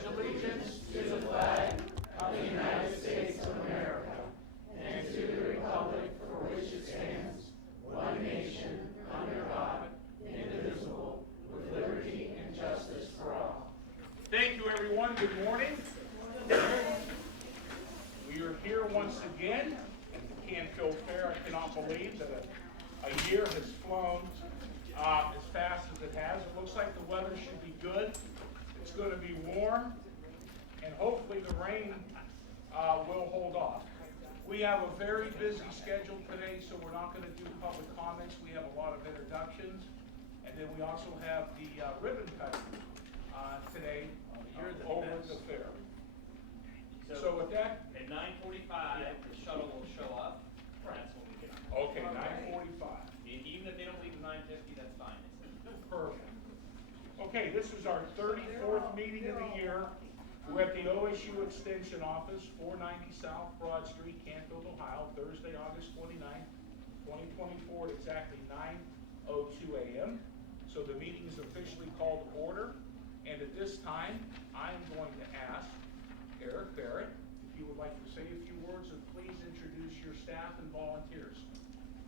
pledge allegiance to the flag of the United States of America and to the republic for which it stands, one nation, under God, indivisible, with liberty and justice for all. Thank you, everyone. Good morning. We are here once again at the Canfield Fair. I cannot believe that a year has flown as fast as it has. It looks like the weather should be good. It's going to be warm, and hopefully the rain will hold off. We have a very busy schedule today, so we're not going to do public comments. We have a lot of introductions, and then we also have the ribbon cutting today over at the fair. So with that, at 9:45, the shuttle will show up. That's when we get on. okay, 9:45. Even if they don't leave at 9:50, that's fine. Perfect. Okay, this is our 34th meeting of the year. We're at the OSU Extension Office, 490 South Broad Street, Canfield, Ohio, Thursday, August 29th, 2024 at exactly 9:02 a.m. So the meeting is officially called to order. And at this time, I'm going to ask Eric Barrett if you would like to say a few words and please introduce your staff and volunteers.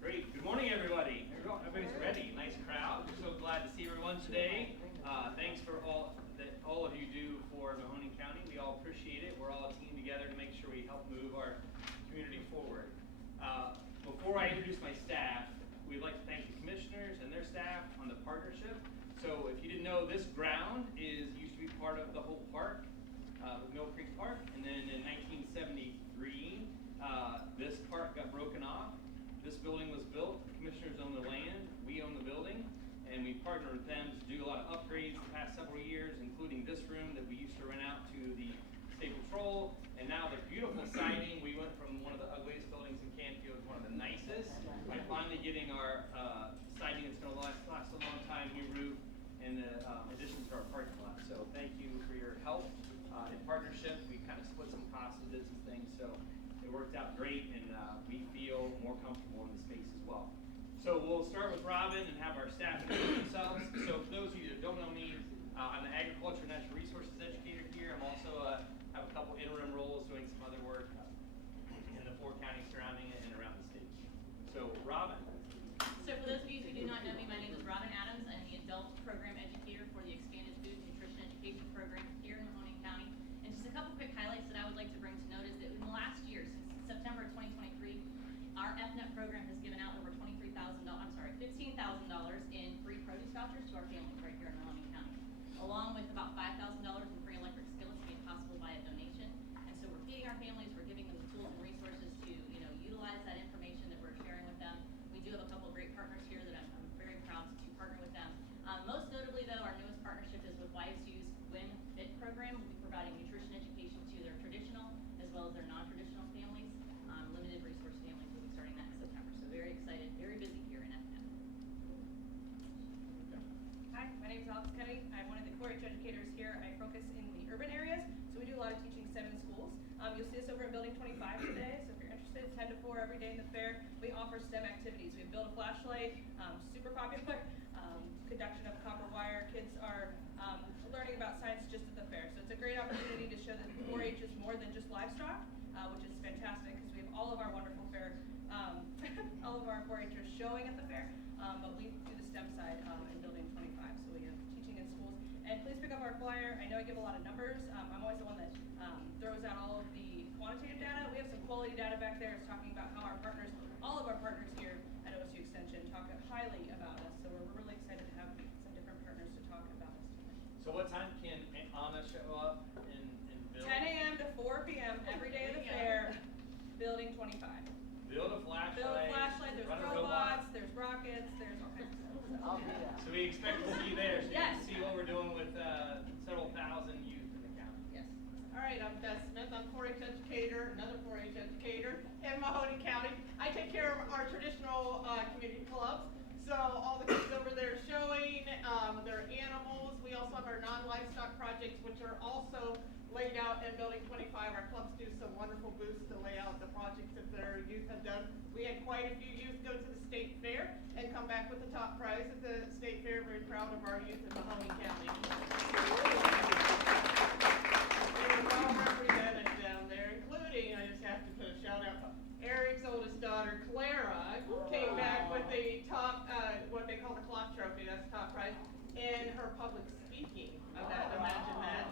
Great. Good morning, everybody. Everybody's ready. Nice crowd. We're so glad to see everyone today. Thanks for all that all of you do for Mahoning County. We all appreciate it. We're all a team together to make sure we help move our community forward. Before I introduce my staff, we'd like to thank the commissioners and their staff on the partnership. So if you didn't know, this ground used to be part of the whole park, with Mill Creek Park, and then in 1973, this park got broken off. This building was built, the commissioners own the land, we own the building, and we partnered with them to do a lot of upgrades the past several years, including this room that we used to rent out to the State Patrol, and now the beautiful siding. We went from one of the ugliest buildings in Canfield to one of the nicest by finally getting our siding that's going to last a long time, new roof, and the additions to our parking lot. So thank you for your help in partnership. We kind of split some costs of this and things, so it worked out great, and we feel more comfortable in the space as well. So we'll start with Robin and have our staff introduce themselves. So for those of you that don't know me, I'm the agriculture and natural resources educator here. I'm also have a couple interim roles doing some other work in the 4 counties surrounding it and around the state. So Robin. So for those of you who do not know me, my name is Robin Adams. I'm the adult program educator for the Expanded Food Nutrition Education Program here in Mahoning County. And just a couple quick highlights that I would like to bring to note is that in the last year, since September 2023, our FNET program has given out over $15,000 in free produce vouchers to our families right here in Mahoning County, along with about $5,000 in free electric skillets made possible by a donation. And so we're feeding our families, we're giving them the tools and resources to, utilize that information that we're sharing with them. We do have a couple of great partners here that I'm very proud to partner with them. Most notably, though, our newest partnership is with YSU's Win Fit program. We'll be providing nutrition education to their traditional as well as their non-traditional families. Limited resource families will be starting that in September. So very excited, very busy here in FNET. Hi, my name is Alex Kennedy. I'm one of the 4-H educators here. I focus in the urban areas, so we do a lot of teaching STEM in schools. You'll see us over in Building 25 today, so if you're interested, 10 to 4 every day in the fair. We offer STEM activities. We've built a flashlight, super popular, conduction of copper wire. Kids are learning about science just at the fair, so it's a great opportunity to show that 4-H is more than just livestock, which is fantastic because we have all of our wonderful fair, all of our 4-Hers showing at the fair, but we do the STEM side in Building 25, so we have teaching in schools. And please pick up our flyer. I know I give a lot of numbers. I'm always the one that throws out all of the quantitative data. We have some quality data back there. It's talking about how our partners, all of our partners here at OSU Extension, talk highly about us. So we're really excited to have some different partners to talk about us today. So what time can Anna show up in Building? 10 a.m. to 4 p.m. every day of the fair, Building 25. Build a flashlight. Build a flashlight. There's robots. There's rockets. There's all kinds of stuff. I'll do that. So we expect to see you there, so Yes. you can see what we're doing with several thousand youth in the county. Yes. All right, I'm Beth Smith. I'm 4-H educator, another 4-H educator in Mahoning County. I take care of our traditional community clubs. So all the kids over there showing their animals. We also have our non-livestock projects, which are also laid out in Building 25. Our clubs do some wonderful booths to lay out the projects that their youth have done. We had quite a few youth go to the state fair and come back with the top prize at the state fair. Very proud of our youth in Mahoning County. trophy, that's top prize. And her public speaking event, imagine that.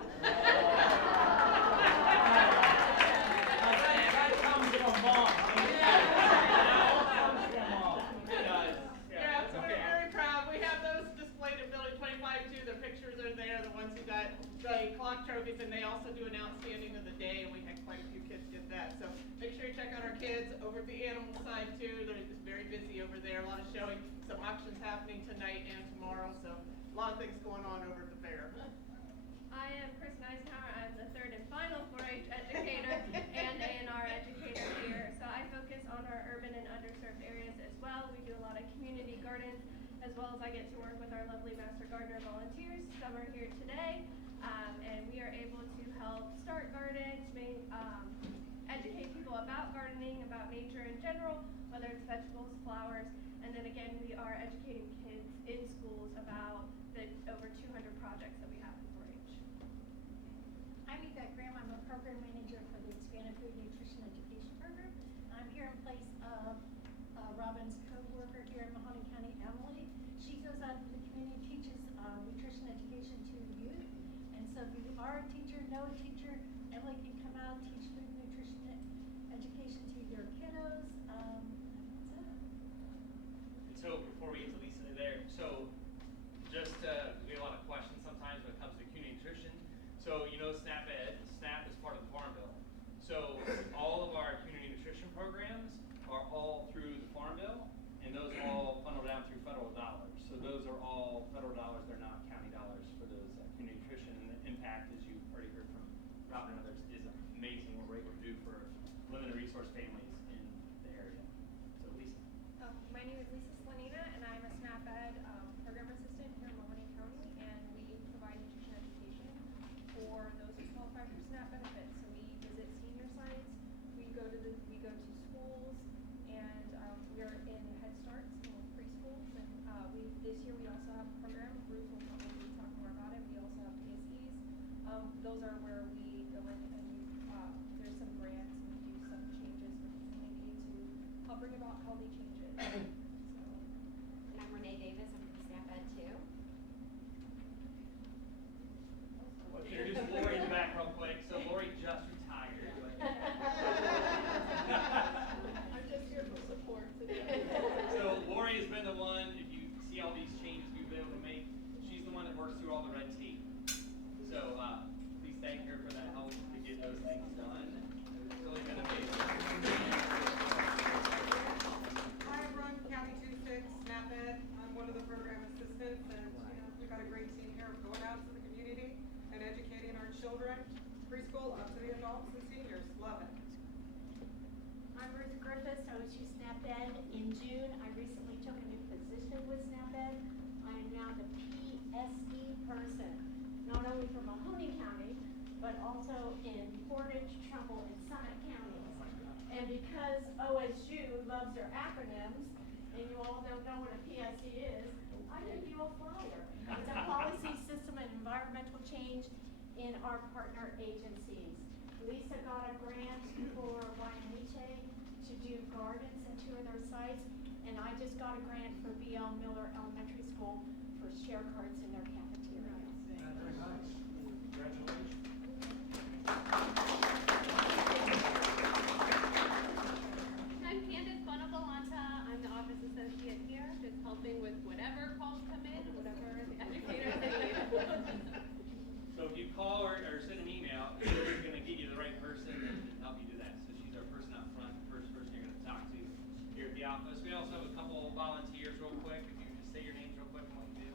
That comes from mom. It does. Yeah, so we're very proud. We have those displayed in Building 25 too. The pictures are there, the ones who got the clock trophies, and they also do an outstanding of the day, and we had quite a few kids get that. So make sure you check out our kids over at the animal side too. They're just very busy over there. A lot of showing, some auctions happening tonight and tomorrow. So a lot of things going on over at the fair. I am Chris Eisenhower. I'm the third and final 4-H educator and A&R educator here. So I focus on our urban and underserved areas as well. We do a lot of community gardens, as well as I get to work with our lovely Master Gardener volunteers. Some are here today, and we are able to help start gardens, educate people about gardening, about nature in general, whether it's vegetables, flowers, and then again, we are educating kids in schools about the over 200 projects that we have in 4-H. I'm Yvette Graham. I'm a program manager for the Expanded Food Nutrition Education Program. I'm here in place of Robin's co-worker here in Mahoning County, Emily. She goes out to the community, teaches nutrition education to youth. And so if you are a teacher, know a teacher, Emily can come out, teach food nutrition education to your kiddos. That's it. And so before we get to Lisa there, so just we get a lot of questions sometimes when it comes to community nutrition. So you know SNAP Ed, SNAP is part of the Farm Bill. So all of our community nutrition programs are all through the Farm Bill, and those all funnel down through federal dollars. So those are all federal dollars, they're not county dollars for those community nutrition. And the impact, as you've already heard from Robin and others, is amazing what we're able to do for limited resource families in the area. So Lisa. My name is Lisa Slanina, and I'm a SNAP Ed program assistant here in Mahoning County, and we provide nutrition education for those who qualify for SNAP benefits. So we visit senior sites, we go to schools, and we are in Head Starts, preschools, and this year we also have a program. Ruth will probably talk more about it. We also have PSEs. Those are where we go in and there's some grants and we do some changes for the community to help bring about healthy changes. So. And I'm Renee Davis, I'm from SNAP Ed too. Well, introduce Lori in the back real quick. So Lori just retired. I'm just here for support today. So Lori has been the one, if you see all these changes we've been able to make, she's the one that works through all the red tape. So please thank her for that help to get those things done. It's really been amazing. Hi, everyone. County 26, SNAP Ed. I'm one of the program assistants, and we've got a great team here of going out to the community and educating our children, preschool up to the adults and seniors. Love it. I'm Ruth Griffiths. I was with SNAP Ed in June. I recently took a new position with SNAP Ed. I am now the PSE person, not only for Mahoning County, but also in Portage, Trumbull, and Summit counties. And because OSU loves their acronyms, and you all don't know what a PSE is, I gave you a flyer. It's a policy, system, and environmental change in our partner agencies. Lisa got a grant for YMHA to do gardens in 2 of their sites, and I just got a grant for BL Miller Elementary School for share carts in their cafeteria. Very nice. Congratulations. I'm Candace Bonavolanta. I'm the office associate here, just helping with whatever calls come in, whatever the educators need. So if you call or send an email, she's going to get you the right person and help you do that. So she's our person up front, the first person you're going to talk to here at the office. We also have a couple volunteers real quick. If you just say your names real quick and what you do.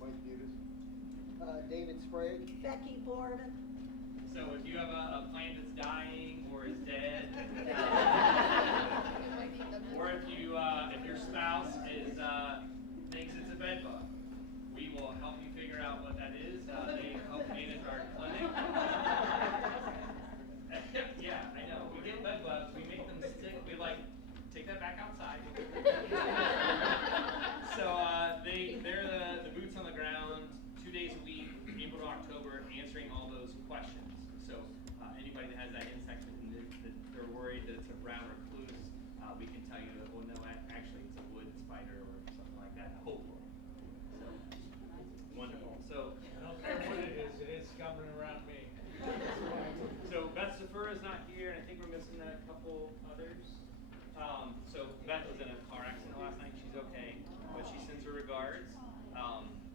Mike Davis. David Sprague. Becky Borden. So if you have a plant that's dying or is dead, or if your spouse thinks it's a bed bug, we will help you figure out what that is. They help manage our clinic. Yeah, I know. We get bed bugs. We make them stick. We take that back outside. So they're the boots on the ground, 2 days a week, April to October, answering all those questions. So anybody that has that insect that they're worried that it's a brown recluse, we can tell you that, well, no, actually it's a wood spider or something like hopefully. So, wonderful. So, I don't care what it is coming around me. so Beth Zafur is not here, and I think we're missing a couple others. So Beth was in a car accident last night. She's okay, but she sends her regards.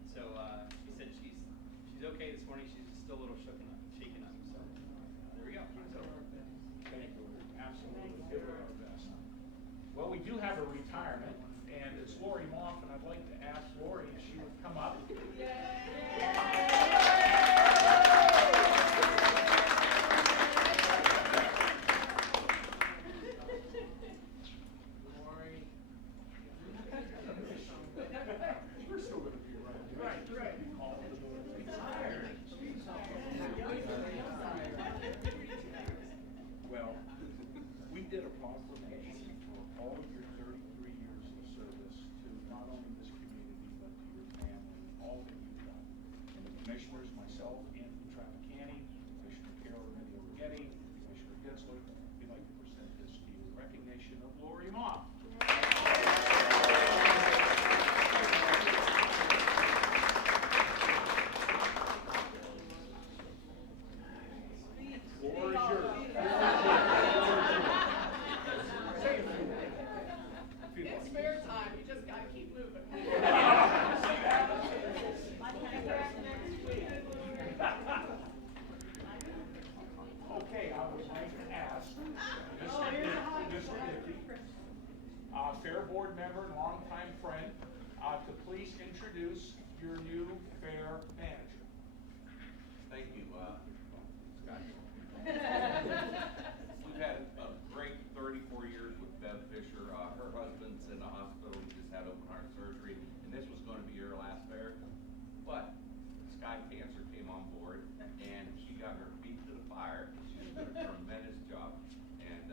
She said she's okay this morning. She's still a little shaken up. So there we go. So Thank you. Absolutely. Give her our best. Well, we do have a retirement, and it's Lori Moff, and I'd like to ask Lori if she would come up. Lori. We're still going to be right. Right. All the boys retired. Well, we did a proclamation for all of your 33 years of service to not only this community, but to your family, and all that you've done. And the commissioners, myself, Anthony Trapicani, Commissioner Carol Remedi-Orgetti, Commissioner Ditzler, we'd like to present this to you in recognition of Lori Moff. Floor is yours. Say a few words. If you'd It's like. fair time, you just gotta keep moving. Okay, I would like to ask Mr. Dickey, Fair Board member and longtime friend, to please introduce your new Fair manager. Thank you. Scott? We've had a great 34 years with Bev Fisher. Her husband's in the hospital. He just had open heart surgery, and this was going to be her last fair. But Sky Cancer came on board, and she got her feet to the fire. She's done a tremendous job. And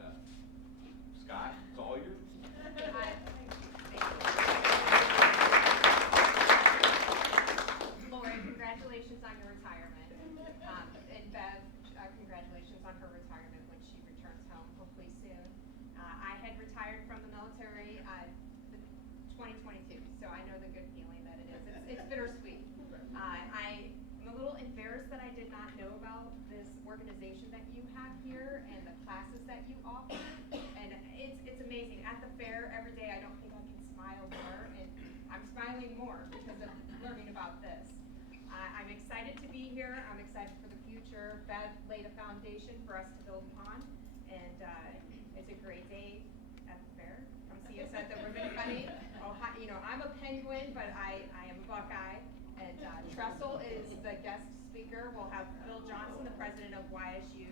Scott, it's all yours. Lori, congratulations on your retirement. And Bev, congratulations on her retirement when she returns home, hopefully soon. I had retired from the military 2022, so I know the good feeling that it is. It's bittersweet. I'm a little embarrassed that I did not know about this organization that you have here and the classes that you offer. And it's amazing. At the fair every day, I don't think I can smile more, and I'm smiling more because of learning about this. I'm excited to be here. I'm excited for the future. Bev laid a foundation for us to build upon, and it's a great day at the fair. Come see us at the ribbon cutting. You know, I'm a Penguin, but I am a Buckeye. And Trestle is the guest speaker. We'll have Phil Johnson, the president of YSU,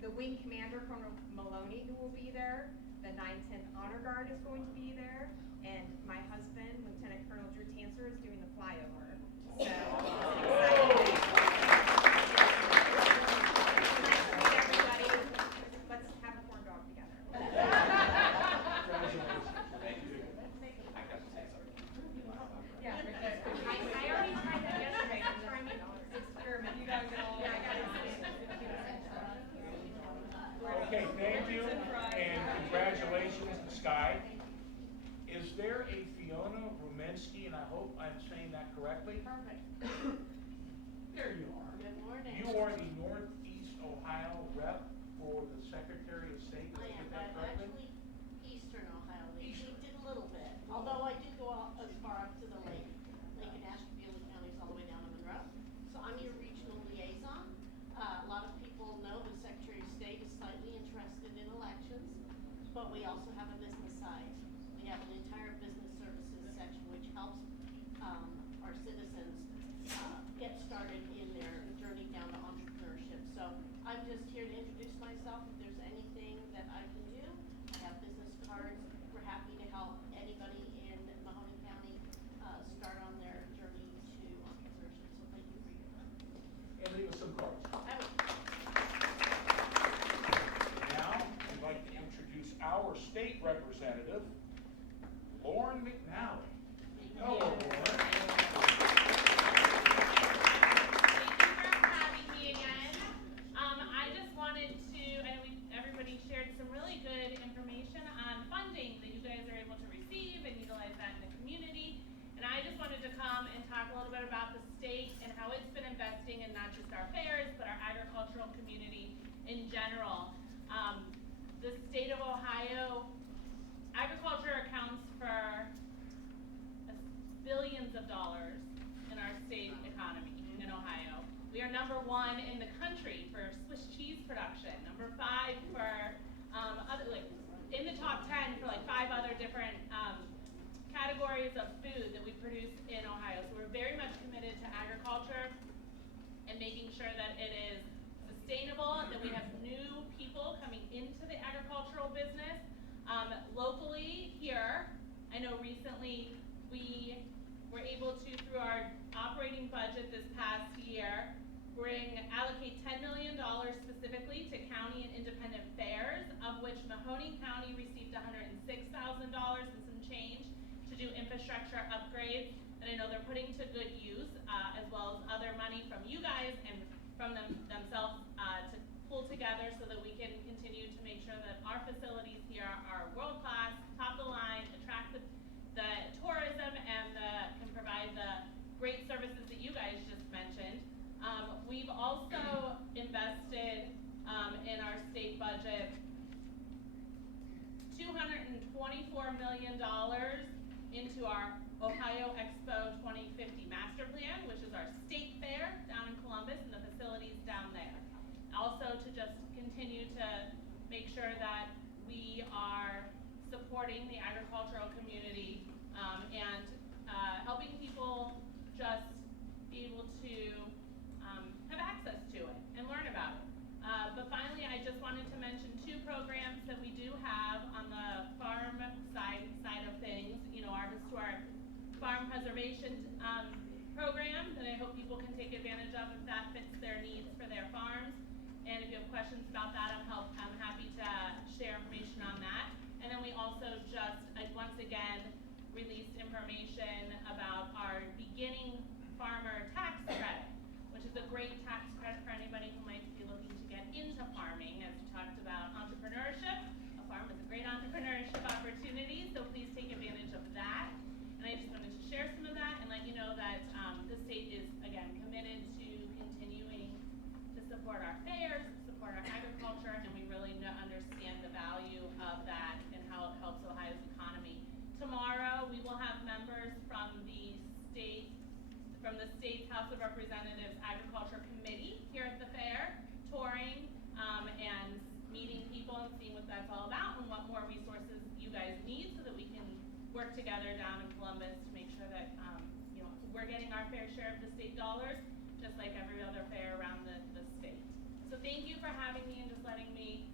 the wing commander, Colonel Maloney, who will be there. The 910th Honor Guard is going to be there. And my husband, Lieutenant Colonel Drew Tancer, is doing the flyover. So, exciting. Nice to meet everybody. Let's have a corn dog together. Thank you. I got to say something. Yeah, I already tried that yesterday. I'm trying to experiment. You gotta go. Yeah, I gotta see. Okay, thank you, and congratulations to Sky. Is there a Fiona Rumensky, and I hope I'm saying that correctly? Perfect. There you are. Good morning. You are the Northeast Ohio rep for the Secretary of State. Did I I am, get that but correctly? actually Eastern Ohio. We Eastern. did a little bit, although I do go out as far up to the lake. Lake and Ashtabula counties all the way down to Monroe. So I'm your regional liaison. A lot of people know the Secretary of State is slightly interested in elections, but we also have a business side. We have an entire business services section which helps our citizens get started in their journey down to entrepreneurship. So I'm just here to introduce myself. If there's anything that I can do, I have business cards. We're happy to help anybody in Mahoning County start on their journey to entrepreneurship. So thank you for your time. And leave us some cards. I will. Now, I'd like to introduce our state representative, Lauren McNally. Hello, Lauren. Thank you for having me again. I just wanted to, I know everybody shared some really good information on funding that you guys are able to receive and utilize that in the community. And and talk a little bit about the state and how it's been investing in not just our fairs, but our agricultural community in general. The state of Ohio, agriculture accounts for billions of dollars in our state economy in Ohio. We are number 1 in the country for Swiss cheese production, number 5 for other, like, in the top 10 for like 5 other different categories of food that we produce in Ohio. So we're very much committed to agriculture and making sure that it is sustainable, that we have new people coming into the agricultural business. Locally here, I know recently we were able to, through our operating budget this past year, allocate $10 million specifically to county and independent fairs, of which Mahoning County received $106,000 and some change to do infrastructure upgrades that I know they're putting to good use, as well as other money from you guys and from themselves to pull together so that we can continue to make sure that our facilities here are world-class, top of the line, attract the tourism, and can provide the great services that you guys just mentioned. We've also invested in our state budget $224 million into our Ohio Expo 2050 master plan, which is our state fair down in Columbus and the facilities down there. Also to just continue to make sure that we are supporting the agricultural community and helping people just be able to have access to it and learn about it. But finally, I just wanted to mention 2 programs that we do have on the farm side of things. You know, our historic farm preservation program that I hope people can take advantage of if that fits their needs for their farms. And if you have questions about that, I'm happy to share information on that. And then we also just, once again, released information about our beginning farmer tax credit, which is a great tax credit for anybody who might be looking to get into farming. As we talked about entrepreneurship, a farm is a great entrepreneurship opportunity, so please take advantage of that. And I just wanted to share some of that and let you know that the state is, again, committed to continuing to support our fairs, support our agriculture, and we really understand the value of that and how it helps Ohio's economy. Tomorrow, we will have members from the state's House of Representatives Agriculture Committee here at the fair, touring and meeting people and seeing what that's all about and what more resources you guys need so that we can work together down in Columbus to make sure that we're getting our fair share of the state dollars, just like every other fair around the state. So thank you for having me and just letting me,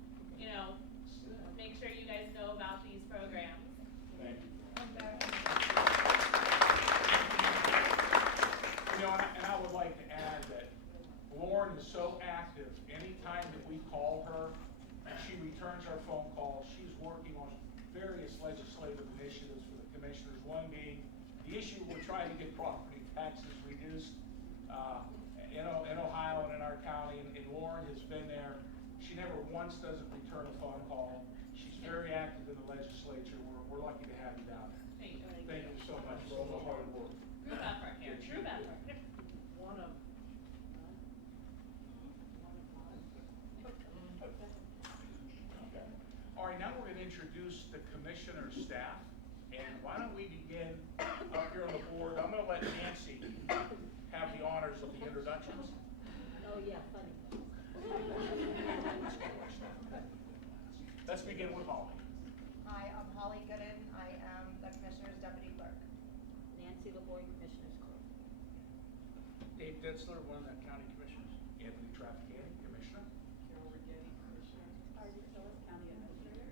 make sure you guys know about these programs. Thank you. And I would like to add that Lauren is so active. Anytime that we call her and she returns our phone call, she's working on various legislative initiatives for the commissioners. One being the issue we're trying to get property taxes reduced in Ohio and in our county. And Lauren has been there. She never once doesn't return a phone call. She's very active in the legislature. We're lucky to have you down there. Thank you so much for all the hard work. Group effort here, group effort. Okay. All right, now we're going to introduce the commissioner staff. And why don't we begin up here on the board? I'm going to let Nancy have the honors of the introductions. Oh, yeah, funny. Let's begin with Holly. Hi, I'm Holly Gooden. I am the Commissioner's Deputy Clerk. Nancy LaVoy, Commissioner's Court. Dave Ditzler, one of the county commissioners. Anthony Traficani, Commissioner. Carol Rigetti, Commissioner. Artie Phillips, County Administrator.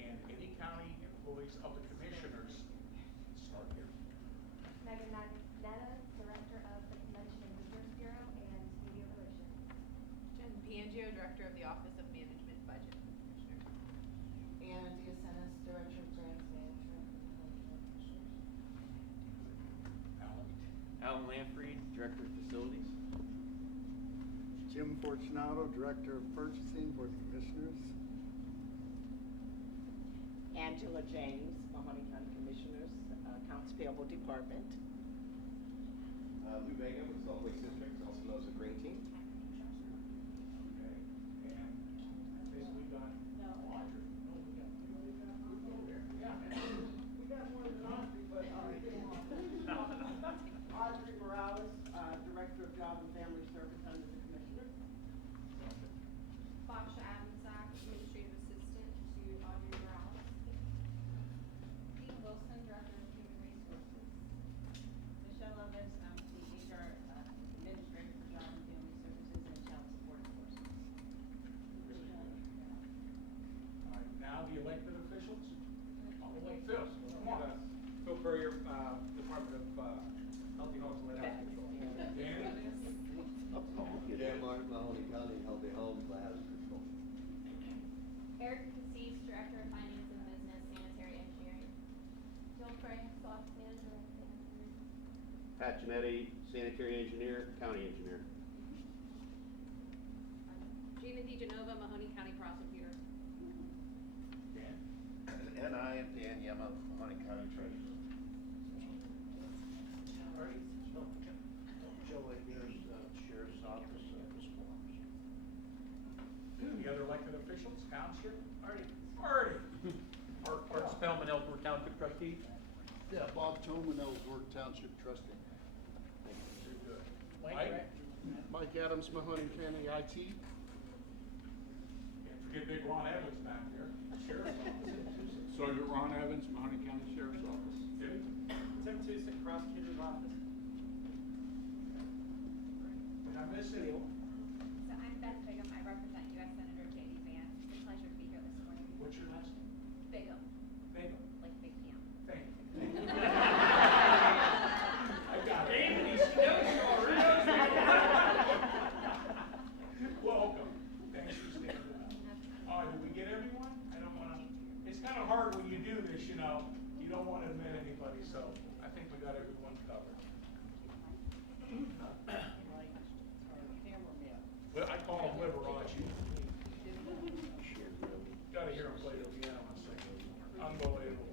And any county employees of the commissioners, start here. Megan Magnetta, Director of the Convention and Visitors Bureau and Media Relations. Jen Piangio, Director of the Office of Management Budget, Commissioner. Anna Diasenis, Director of Grants Management. Alan Lamfried, Director of Facilities. Jim Fortunato, Director of Purchasing for the Commissioners. Angela James, Mahoning County Commissioners, Accounts Payable Department. Lou Vega with Salt Lake District, also known as the Green Team. Okay, and I think we got Audrey. No, we got over there. Yeah. We got more than Audrey, but Audrey Morales, Director of Job and Family Service under the Commissioner. Basha Adamczak, Administrative Assistant to Audrey Morales. Dean Wilson, Director of Human Resources. Michelle Lovis, I'm the HR Administrator for Job and Family Services and Child Support Enforcement. All right, now the elected officials? I'll elect Phil, come on. Phil Courier, Department of Healthy Homes and Lead House Control. Dan? Dan Martin, Mahoning County Healthy Homes, Hazard Control. Eric Cassis, Director of Finance and Business, Sanitary Engineering. Jill Frank, Soft Manager of Sanitary. Pat Genetti, Sanitary Engineer, County Engineer. Gina DeGenova, Mahoning County Prosecutor. Dan? And I am Dan Yema, Mahoning County Treasurer. All right. Joe Eggers, Sheriff's Office, Fiscal Officer. The other elected officials, Township? Artie. Art Spellman, Ellsworth Township Trustee. Yeah, Bob Tolman, Ellsworth Township Trustee. Very good. Mike? Mike Adams, Mahoning County IT. Can't forget big Ron Evans back there, Sheriff's Office. Sergeant Ron Evans, Mahoning County Sheriff's Office. Tim? Tim Tusick, Prosecutor's Office. Did I miss any? So I'm Beth Bigham, I represent U.S. Senator J.D. Vance. It's a pleasure to be here this morning. What's your last name? Bigham, Bingham. like Big Cam. Thank you. I got it. Welcome. Thanks for standing up. Oh, did we get everyone? I don't wanna, it's kinda hard when you do this, you know, you don't wanna admit anybody, so I think we got everyone covered. Well, I call him Liberace. Gotta hear him play the piano and sing. Unbelievable.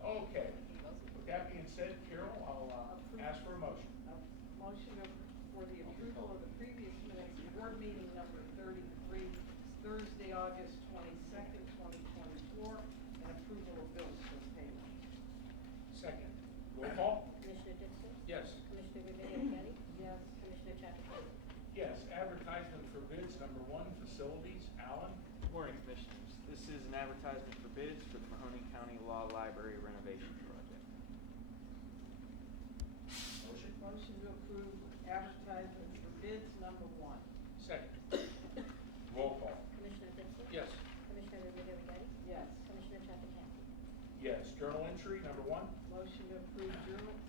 Okay, with that being said, Carol, I'll ask for a motion. Motion for the approval of the previous minutes, board meeting number 33, Thursday, August 22nd, 2024, and approval of bills for payment. Second. Roll call? Commissioner Ditzler? Yes. Commissioner Remedy Agati? Yes. Commissioner Chafficanty? Yes, advertisement for bids, number 1, facilities, Allen. Good morning, Commissioners. This is an advertisement for bids for the Mahoning County Law Library renovation project. Motion? Motion to approve advertisement for bids number 1. Second. Roll call? Commissioner Ditzler? Yes. Commissioner Remedy Agati? Yes. Commissioner Chafficanty? Yes, journal entry, number 1. Motion to approve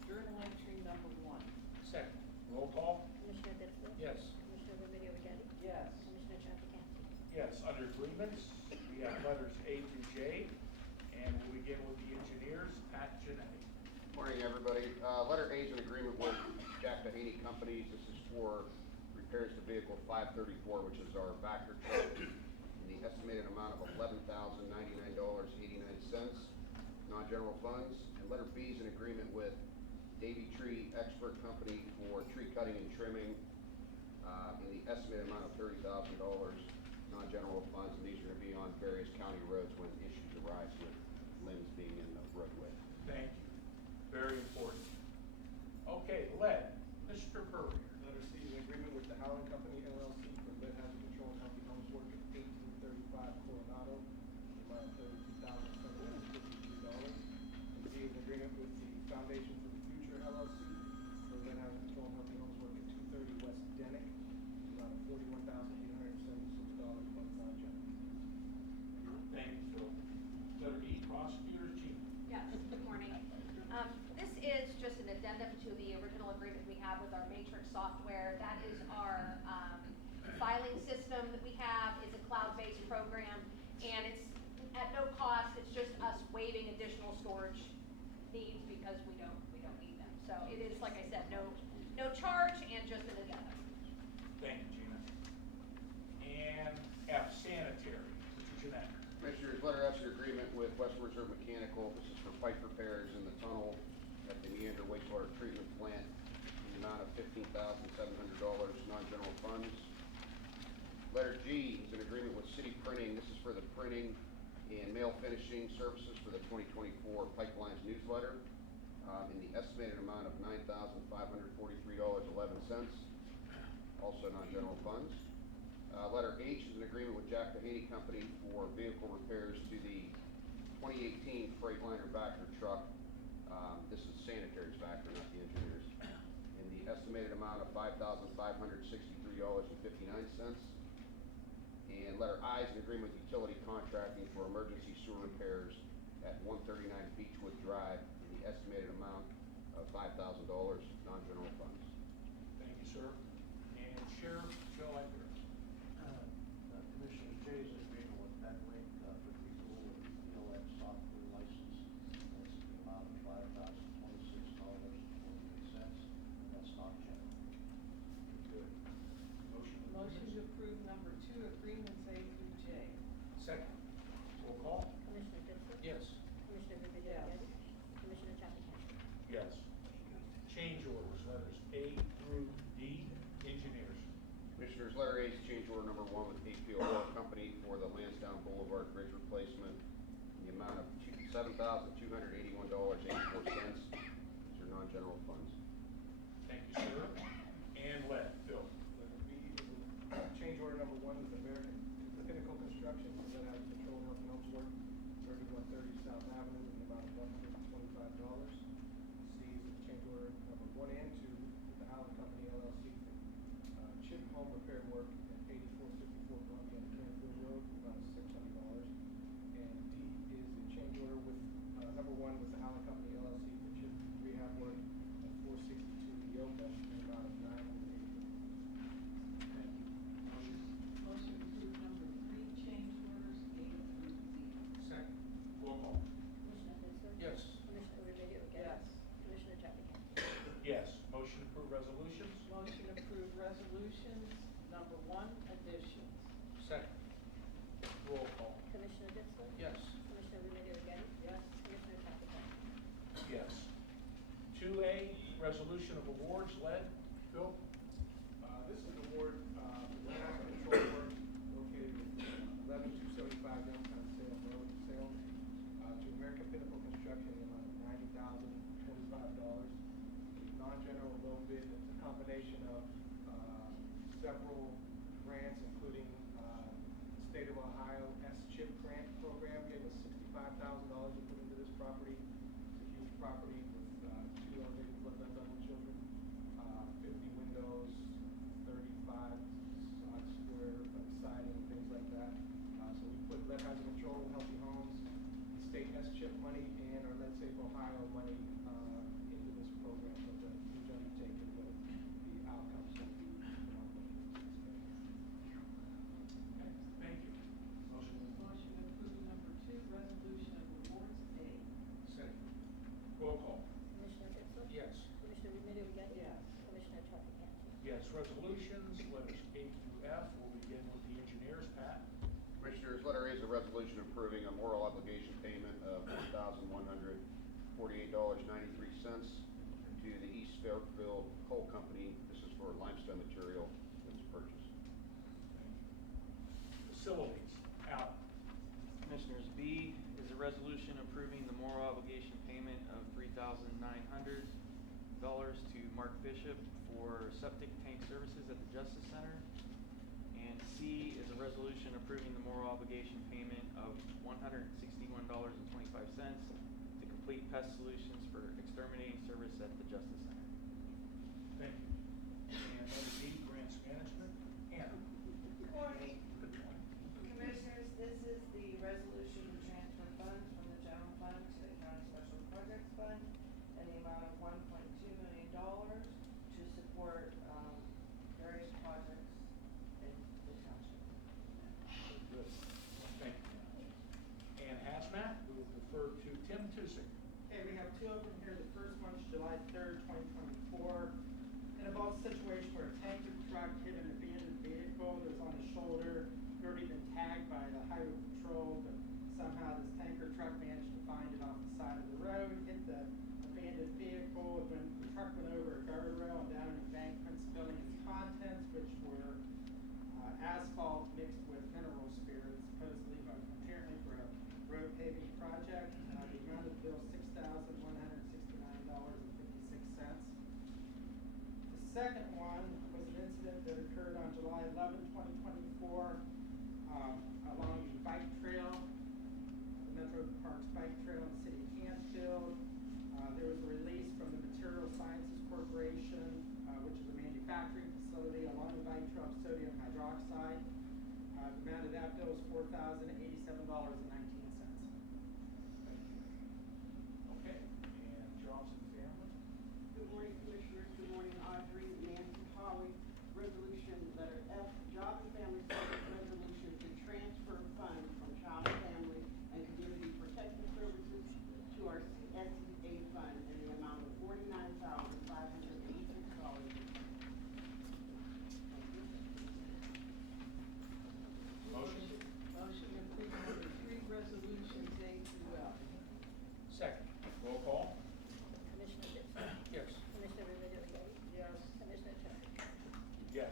journal entry number 1. Second. Roll call? Commissioner Ditzler? Yes. Commissioner Remedy Agati? Yes. Commissioner Chafficanty? Yes, under agreements, we have letters A through J, and we begin with the engineers, Pat Genetti. Morning, everybody. Letter A is an agreement with Jack Mahoning Companies. This is for repairs to vehicle 534, which is our Vector truck, in the estimated amount of $11,099.89, non-general funds. And letter B is an agreement with Davy Tree Expert Company for tree cutting and trimming, in the estimated amount of $30,000, non-general funds. And these are going to be on various county roads when issues arise with limbs being in the roadway. Thank you. Very important. Okay, lead, Mr. Purrier. Letter C is an agreement with the Howland Company LLC for lead hazard control and healthy homes work at 1835 Coronado, the amount of $32,753. And D is an agreement with the Foundation for the Future LLC for lead hazard control and healthy homes work at 230 West Denick, the amount of $41,876 plus non-general. Thank you, Phil. Letter E, prosecutor Gina. Yes, good morning. This is just an addendum to the original agreement we have with our Matrix software. That is our filing system that we have. It's a cloud-based program, and it's at no cost. It's just us waiving additional storage needs because we don't need them. So it is, like I said, no charge and just an addendum. Thank you, Gina. And F, sanitary, Mr. Jeanette. Commissioners, letter F is an agreement with Western Reserve Mechanical, this is for pipe repairs in the tunnel at the Meander wastewater treatment plant in the amount of $15,700, non-general funds. Letter G is an agreement with City Printing. This is for the printing and mail finishing services for the 2024 Pipelines newsletter in the estimated amount of $9,543.11, also non-general funds. Letter H is an agreement with Jack Mahoning Company for vehicle repairs to the 2018 Freightliner Vector truck. This is Sanitary's Vector, not the engineers. In the estimated amount of $5,563.59. And letter I is an agreement with utility contracting for emergency sewer repairs at 139 Beechwood Drive in the estimated amount of $5,000, non-general funds. Thank you, sir. And Sheriff Joe Edgar. Commissioner Jay's agreement with Bentley for the renewal of the ELX software license. That's the amount of $5,026.48, and that's not general. Good. Motion. Motion to approve number 2, agreements A through J. Second. Roll call. Commissioner Ditzler? Yes. Commissioner Remedy Yes. Agati? Commissioner Trafficant? Yes. Change orders, letters A through D, engineers. Commissioners, letter A is change order number 1 with APO Oil Company for the Lansdowne Boulevard Bridge replacement in the amount of $7,281.84. These are non-general funds. Thank you, sir. And lead, Phil. Letter B is change order number 1 with American Pinnacle Construction for lead hazard control and health and homes work, 3130 South Avenue in the amount of $125. C is change order number 1 and 2 with the Howland Company LLC for chip home repair work at 8454 Columbia and Canfield Road, about $600. And D is a change order with number 1 with the Howland Company LLC for chip rehab work at 462 Yoka in the amount of $980. Thank you. Motion. Motion to approve number 3, change orders A through Z. Second. Roll call. Commissioner Ditzler? Yes. Commissioner Remedy Agati? Yes. Commissioner Trafficant? Yes. Motion to approve resolutions. Motion to approve resolutions, number 1, additions. Second. Roll call. Commissioner Ditzler? Yes. Commissioner Remedy Agati? Yes. Commissioner Trafficant? Yes. 2A, resolution of awards, lead, Phil. This is an award, for land control work located at 11275 downtown Salem Road, Salem, to American Pinnacle Construction in the amount of $90,025. Non-general low bid, it's a combination of, several grants, including, the State of Ohio S-CHIP grant program gave us $65,000 to put into this property. It's a huge property with, 2 elevated flood level children, 50 windows, 35 square of siding and things like that. So we put lead hazard control, healthy homes, state S-CHIP money, and our Let's Save Ohio money into this program. So it's a huge undertaking, but the outcomes will be phenomenal. Okay, thank you. Motion. Motion to approve number 2, resolution of awards A. Second. Roll call. Commissioner Ditzler? Yes. Commissioner Remedy Agati? Yes. Commissioner Trafficant? Yes, resolutions, letters A through F. We'll begin with the engineers, Pat. Commissioners, letter A is a resolution approving a moral obligation payment of $1,148.93 to the East Fairfield Coal Company. This is for limestone material that's purchased. Facilities, Al. Commissioners, B is a resolution approving the moral obligation payment of $3,900 to Mark Bishop for septic tank services at the Justice Center. And C is a resolution approving the moral obligation payment of $161.25 to complete pest solutions for exterminating service at the Justice Center. Thank you. And letter D, grants management, Anna. Good morning. Good morning. Commissioners, this is the resolution to transfer funds from the general fund to the county special projects fund in the amount of $1.2 million to support, various projects in the township. Good. Thank you. And hazmat, we will defer to Tim Tusick. Okay, we have 2 of them here. The first one's July 3rd, 2024. And about a situation where a tanker truck hit an abandoned vehicle that was on the shoulder. It already been tagged by the highway patrol, but somehow this tanker truck truck managed to find it off the side of the road, hit the abandoned vehicle, when the truck went over a guardrail and down an embankment, spilling its contents, which were asphalt mixed with mineral spirits, supposedly, apparently for a road paving project. The amount of the bill, $6,169.56. The second one was an incident that occurred on July 11, 2024, along the bike trail, the Metro Parks bike trail in the city of Canfield. There was a release from the Material Sciences Corporation, which is a manufacturing facility along the bike trail of sodium hydroxide. The amount of that bill is $4,087.19. Okay, and Johnson family? Good morning, Commissioners. Good morning, Audrey, Nancy, Holly. Resolution letter F, Job and Family Services Resolution to transfer funds from Child and Family and Community Protective Services to our SEA fund in the amount of $49,586. Motion? Motion to approve number 3, resolutions A through F. Second. Roll call? Commissioner Ditzler? Yes. Commissioner Remedy Agati? Yes. Commissioner Terry? Yes.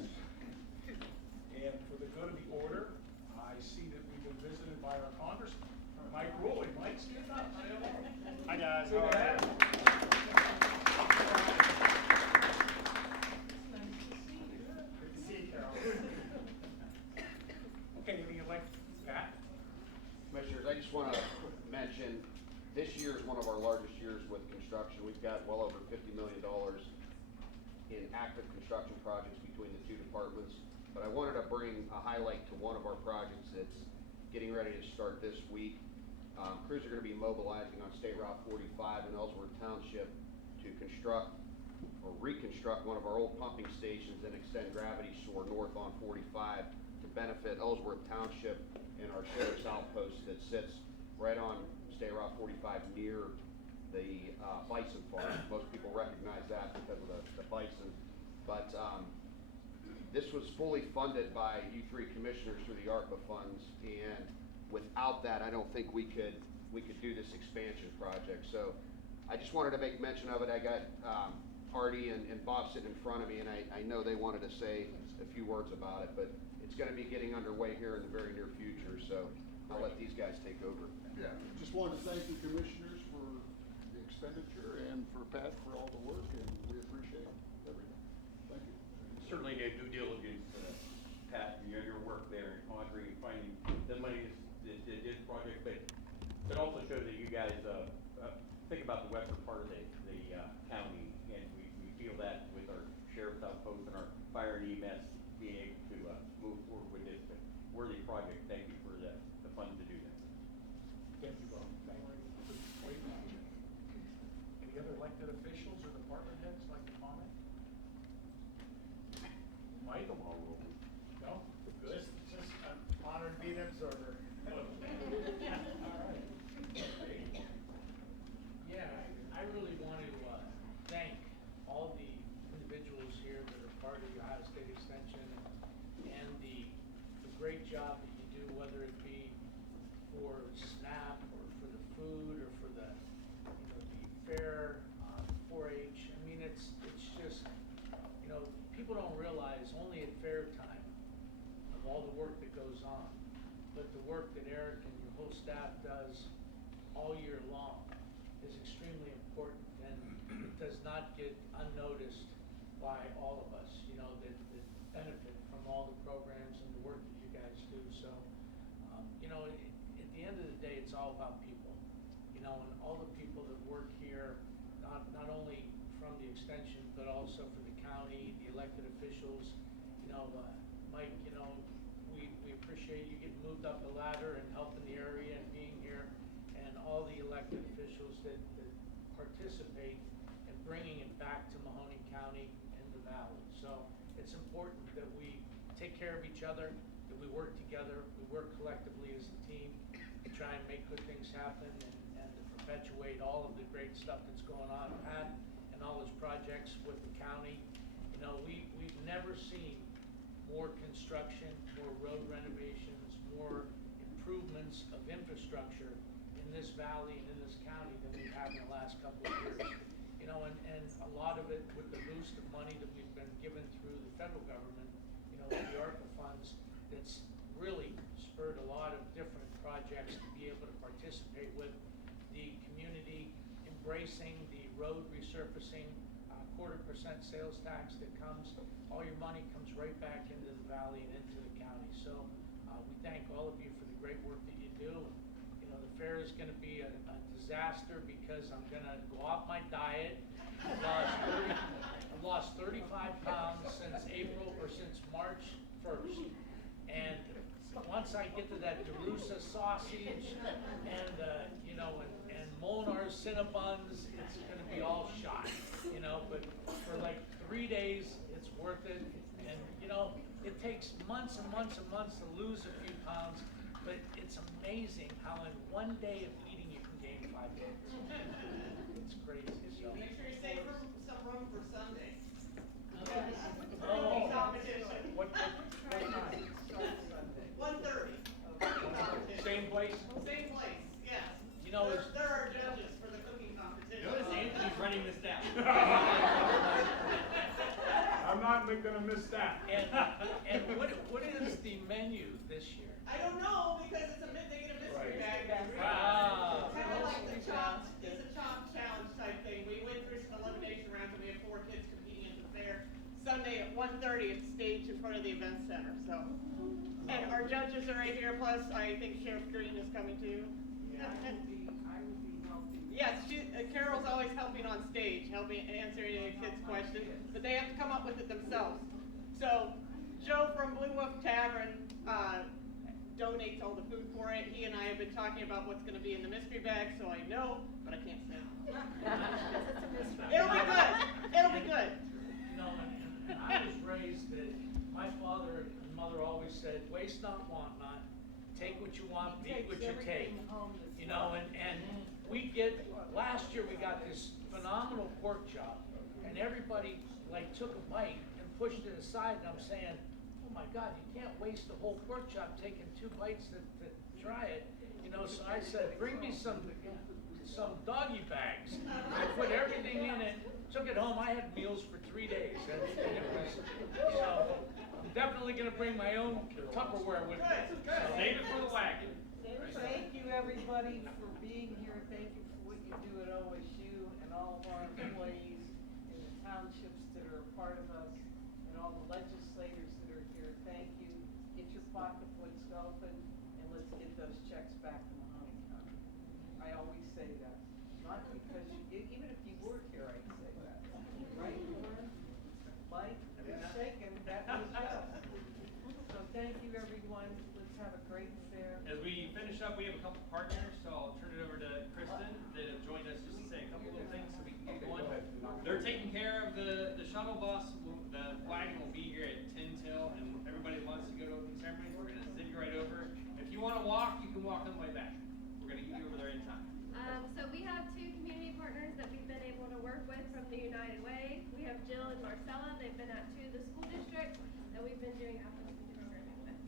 And for the good of the order, I see that we've been visited by our congressman, Mike Ruley. Mike's here now. Hi guys, Good how to are have you? you. Good to see you, Carol. Okay, anything you'd like to add? Commissioners, I just want to mention, this year is one of our largest years with construction. We've got well over $50 million in active construction projects between the two departments. But I wanted to bring a highlight to one of our projects that's getting ready to start this week. Crews are going to be mobilizing on State Route 45 in Ellsworth Township to construct or reconstruct one of our old pumping stations and extend gravity shore north on 45 to benefit Ellsworth Township and our sheriff's outpost that sits right on State Route 45 near the bison farm. Most people recognize that because of the bison. But this was fully funded by you three commissioners through the ARPA funds, and without that, I don't think we could do this expansion project. So I just wanted to make mention of it. I got Artie and Bob sitting in front of me, and I know they wanted to say a few words about it, but it's going to be getting underway here in the very near future. So I'll let these guys take over. Yeah, just wanted to thank the commissioners for the expenditure and for Pat for all the work, and we appreciate everything. Thank you. Certainly did due diligence, Pat, your work there, Audrey, finding the money to this project, but also shows that you guys think about the western part of the county, and we feel that with our sheriff's outpost and our fire and EMS being able to move forward with this worthy project. Thank you for the funds to do that. Thank you, Bob. Thank you. Any other elected officials or department heads like to comment? Mike? No? Good? Just honored to be an observer. All right. Yeah, I really want to thank all the individuals here that are part of the Ohio State Extension and the great job that you do, whether it be for SNAP or for the food or for the fair, 4-H. I mean, it's just, people don't realize only at fair time of all the work that goes on, but the work that Eric and your whole staff does all year long is extremely important, and it does not get unnoticed by all of us, that benefit from all the programs and the work that you guys do. So, at the end of the day, it's all about people, and all the people that work here, not only from the extension, but also for the county, the elected officials. Mike, we appreciate you getting moved up the ladder and helping the area and being here, and all the elected officials that participate in bringing it back to Mahoning County and the Valley. So it's important that we take care of each other, that we work together, we work collectively as a team to try and make good things happen and to perpetuate all of the great stuff that's going on, Pat, and all his projects with the county. We've never seen more construction, more road renovations, more improvements of infrastructure in this valley and in this county than we've had in the last couple of years. You know, and a lot of it with the boost of money that we've been given through the federal government, you know, with the ARPA funds, that's really spurred a lot of different projects to be able to participate with. The community embracing the road resurfacing, 0.25% sales tax that comes, all your money comes right back into the valley and into the county. So we thank all of you for the great work that you do. You know, the fair is gonna be a disaster because I'm gonna go off my diet. I've lost 35 pounds since March 1st. And once I get to that DeRussa sausage and, you know, and Molnar Cinnabons, it's gonna be all shot, you know, but for like 3 days, it's worth it. And, you know, it takes months and months and months to lose a few pounds, but it's amazing how in 1 day of eating you can gain 5 pounds. It's crazy. So. Make sure you save some room for Sunday. Oh. Competition. What time? 1:30. Same place? Same place, yes. You know, there are judges for the cooking competition. Notice Anthony's running this down. I'm not gonna miss that. And what is the menu this year? I don't know because they get a mystery Right. bag. Wow. It's kind of like the chopped, it's a chopped challenge type thing. We went through some elimination rounds and we have 4 kids competing at the fair. Sunday at 1:30 it's staged in front of the event center, so. And our judges are right here, plus I think Sheriff Green is coming too. Yeah, I will be helping. Yes, Carol's always helping on stage, helping answer any kids' questions, but they have to come up with it themselves. So, Joe from Blue Wolf Tavern donates all the food for it. He and I have been talking about what's going to be in the mystery bag, so I know, but I can't say. It'll be good. It'll be good. You know, and I was raised that my father and mother always said, waste not, want not. Take what you want, eat what you take. You know, and we get, last year we got this phenomenal pork chop, and everybody like took a bite and pushed it aside, and I'm saying, oh my God, you can't waste the whole pork chop taking 2 bites to try it. You know, so I said, bring me some doggy bags. I put everything in it, took it home. I had meals for 3 days, and it was, so I'm definitely gonna bring my own Tupperware with me. So. Save it for the wagon. Thank you, everybody, for being here. Thank you for what you do at OSU and all of our employees in the townships that are a part of us and all the legislators that are here. Thank you. Get your pocketbooks open and let's get those checks back to Mahoning County. I always say that. Not because even if you work here, I'd say that. Right, Lauren? Mike, you're shaking. That was just. So thank you, everyone. Let's have a great fair. As we finish up, we have a couple partners, so I'll turn it over to Kristen that have joined us just to say a couple little things so we can get going. They're taking care of the shuttle bus. The wagon will be here at 10 till, and everybody wants to go to open ceremonies. We're going to zip you right over. If you want to walk, you can walk on the way back. We're going to get you over there in time. So we have 2 community partners that we've been able to work with from the United Way. We have Jill and Marcella. They've been at 2 of the school districts that we've been doing after-school programming with.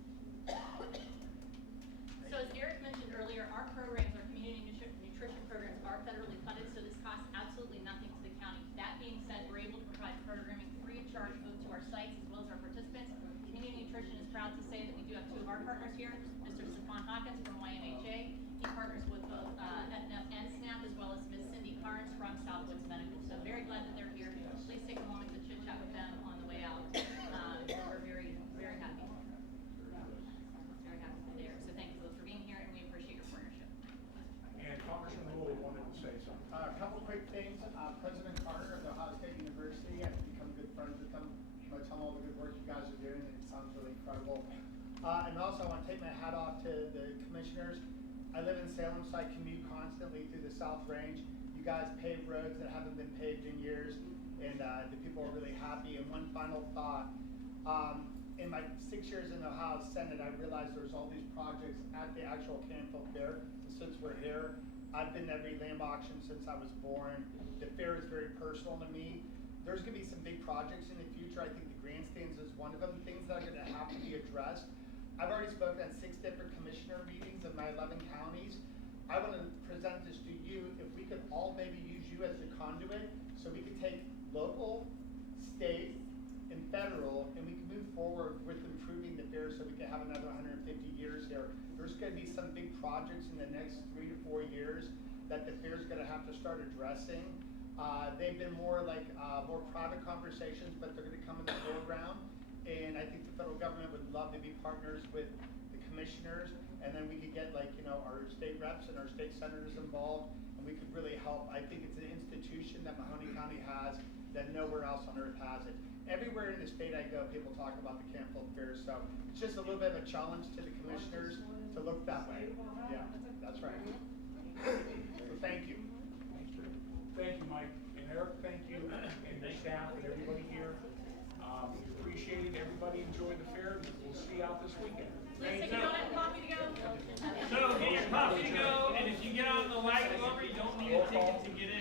So as Eric mentioned earlier, our programs, our community nutrition programs are federally funded, so this costs absolutely nothing to the county. That being said, we're able to provide programming free of charge both to our sites as well as our participants. Community Nutrition is proud to say that we do have 2 of our partners here, Mr. Stefan Hawkins from YMHA. He partners with both FNF and SNAP as well as Ms. Cindy Carnes from Southwoods Medical. So very glad that they're here. Please take a moment to chit chat with them on the way out. We're very, very happy. Very happy that they're here. So thank you both for being here and we appreciate your partnership. And Congressman Rule wanted to say something. A couple quick things. President Carter of the Ohio State University, I've become good friends with him. I want to tell him all the good work you guys are doing. It sounds really incredible. And also I want to take my hat off to the commissioners. I live in Salem, so I commute constantly through the South Range. You guys pave roads that haven't been paved in years, and the people are really happy. And one final thought. In my 6 years in the Ohio Senate, I realized there's all these projects at the actual Canfield Fair. And since we're here, I've been to every lamb auction since I was born. The fair is very personal to me. There's going to be some big projects in the future. I think the grandstands is one of them, things that are going to have to be addressed. I've already spoken at 6 different commissioner meetings in my 11 counties. I want to present this to you, if we could all maybe use you as a conduit, so we could take local, state, and federal, and we can move forward with improving the fair so we can have another 150 years here. There's gonna be some big projects in the next 3 to 4 years that the fair's gonna have to start addressing. They've been more like, more private conversations, but they're gonna come in the foreground. And I think the federal government would love to be partners with the commissioners, and then we could get like, you know, our state reps and our state senators involved, and we could really help. I think it's an institution that Mahoning County has that nowhere else on earth has it. Everywhere in the state I go, people talk about the Canfield Fair, so it's just a little bit of a challenge to the commissioners to look that way. Yeah, that's right. So thank you. Thank you, Mike. And Eric, thank you, and the staff and everybody here. We appreciate it. Everybody enjoy the fair, and we'll see you out this weekend. Lisa, you don't have coffee to go? So get your coffee to go, and if you get on the light lumber, you don't need a ticket to get in.